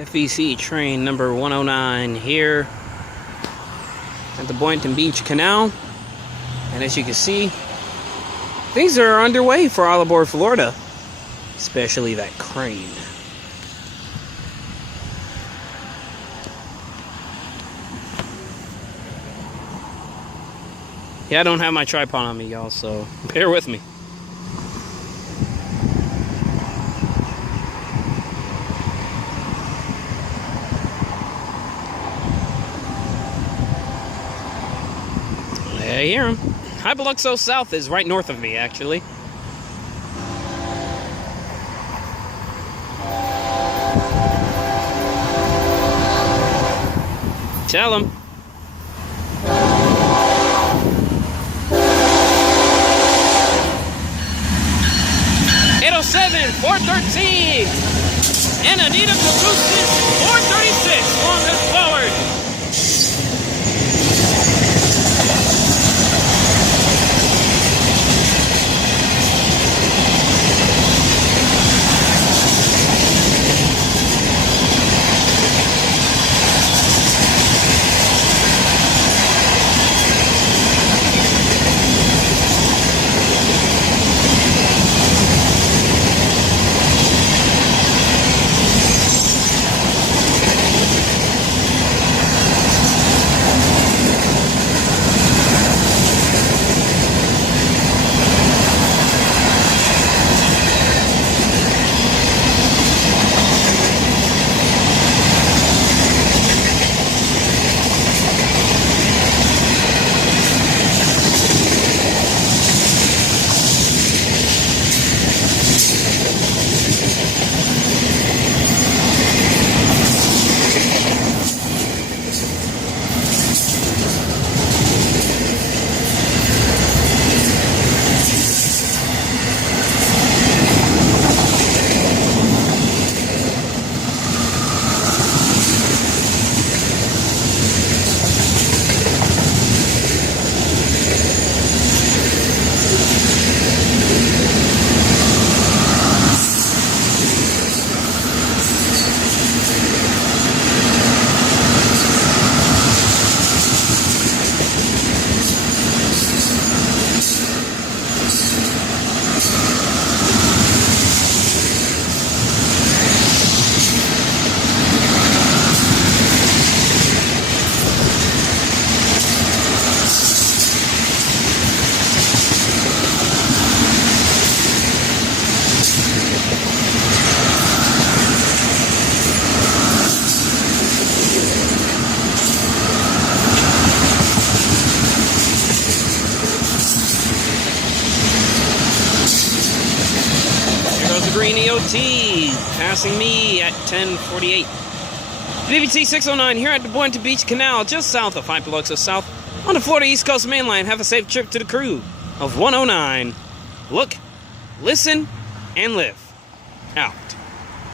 FEC Train number 109 here at the Boynton Beach Canal. And as you can see, things are underway for all aboard Florida, especially that crane. Yeah, I don't have my tripod on me, y'all, so bear with me. I hear him. High Biloxo South is right north of me, actually. Tell him. '807, 413, and Anita Caboose, 436, long as forward. Green EOT passing me at 10:48. VBT 609 here at the Boynton Beach Canal, just south of High Biloxo South on the Florida East Coast mainline. Have a safe trip to the crew of 109. Look, listen, and live. Out.